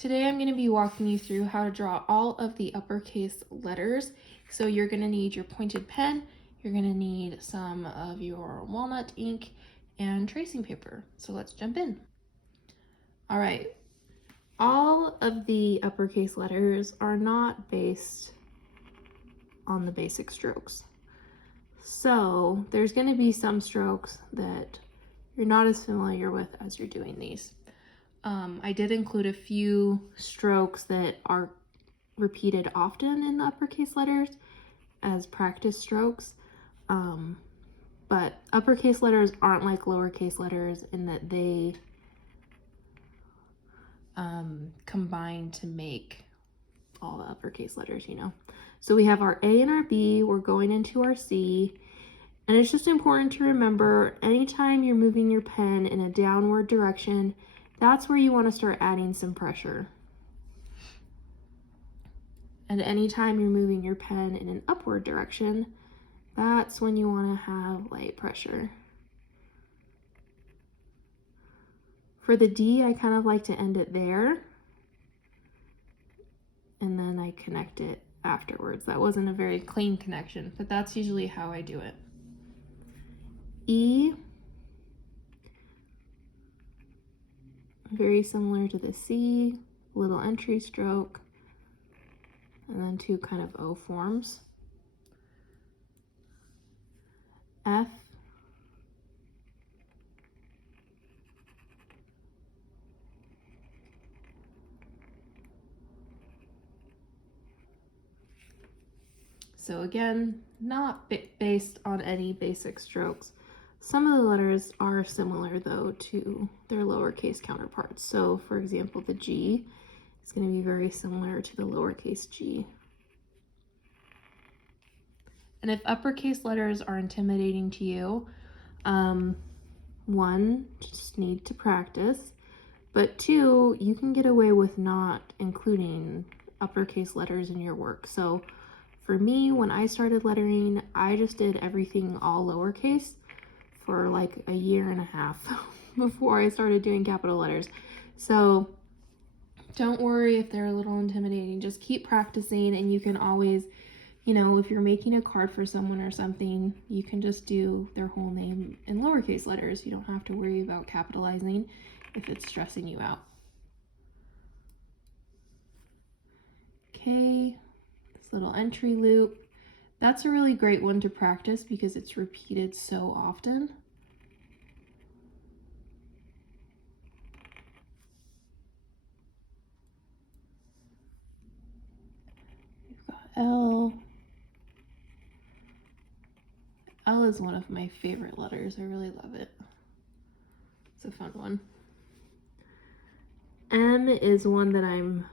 Today I'm going to be walking you through how to draw all of the uppercase letters. So you're going to need your pointed pen, you're going to need some of your walnut ink, and tracing paper. So let's jump in. All right, all of the uppercase letters are not based on the basic strokes. So there's going to be some strokes that you're not as familiar with as you're doing these. I did include a few strokes that are repeated often in the uppercase letters as practice strokes, but uppercase letters aren't like lowercase letters in that they combine to make all the uppercase letters, you know. So we have our A and our B, we're going into our C, and it's just important to remember anytime you're moving your pen in a downward direction, that's where you want to start adding some pressure. And anytime you're moving your pen in an upward direction, that's when you want to have light pressure. For the D, I kind of like to end it there, and then I connect it afterwards. That wasn't a very clean connection, but that's usually how I do it. E, very similar to the C, little entry stroke, and then two kind of O forms. F, so again, not based on any basic strokes. Some of the letters are similar though to their lowercase counterparts. So for example, the G is going to be very similar to the lowercase g. And if uppercase letters are intimidating to you, one, just need to practice, but two, you can get away with not including uppercase letters in your work. So for me, when I started lettering, I just did everything all lowercase for like a year and a half before I started doing capital letters. So don't worry if they're a little intimidating. Just keep practicing, and you can always, you know, if you're making a card for someone or something, you can just do their whole name in lowercase letters. You don't have to worry about capitalizing if it's stressing you out. Okay, this little entry loop. That's a really great one to practice because it's repeated so often. We've got L. L is one of my favorite letters. I really love it. It's a fun one. M is one that I'm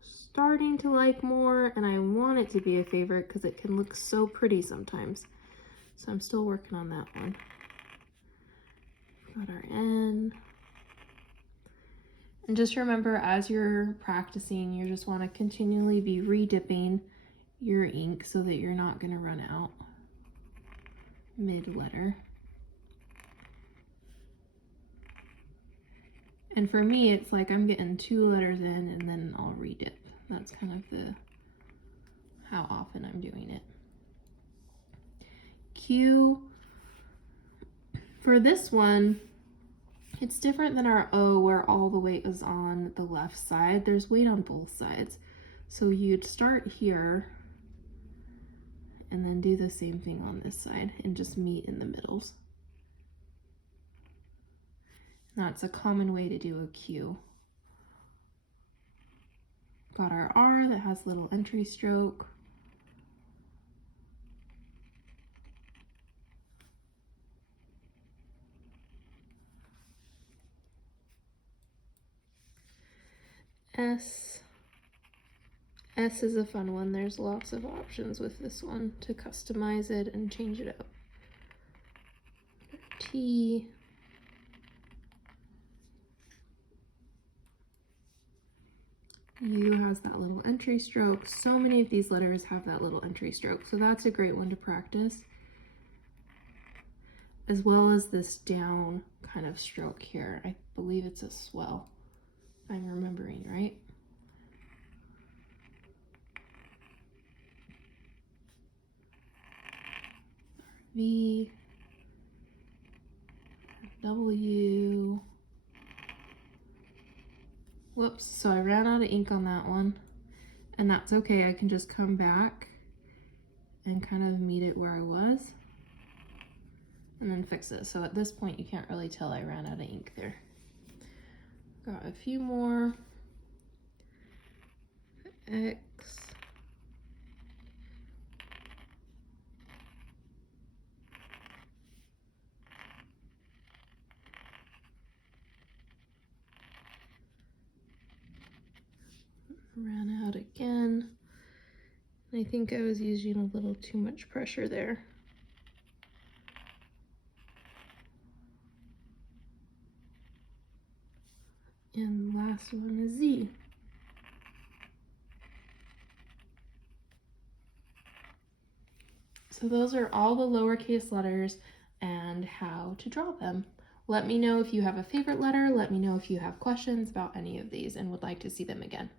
starting to like more, and I want it to be a favorite because it can look so pretty sometimes. So I'm still working on that one. Got our N. And just remember, as you're practicing, you just want to continually be re-dipping your ink so that you're not going to run out mid-letter. And for me, it's like I'm getting 2 letters in and then I'll re-dip. That's kind of how often I'm doing it. Q, for this one, it's different than our O where all the weight is on the left side. There's weight on both sides. So you'd start here and then do the same thing on this side and just meet in the middles. That's a common way to do a Q. Got our R that has little entry stroke. S. S is a fun one. There's lots of options with this one to customize it and change it up. T. U has that little entry stroke. So many of these letters have that little entry stroke, so that's a great one to practice. As well as this down kind of stroke here. I believe it's a swell, if I'm remembering right. V, W. Whoops, so I ran out of ink on that one, and that's okay. I can just come back and kind of meet it where I was and then fix it. So at this point, you can't really tell I ran out of ink there. Got a few more. X. Ran out again. I think I was using a little too much pressure there. And last one is Z. So those are all the lowercase letters and how to draw them. Let me know if you have a favorite letter. Let me know if you have questions about any of these and would like to see them again.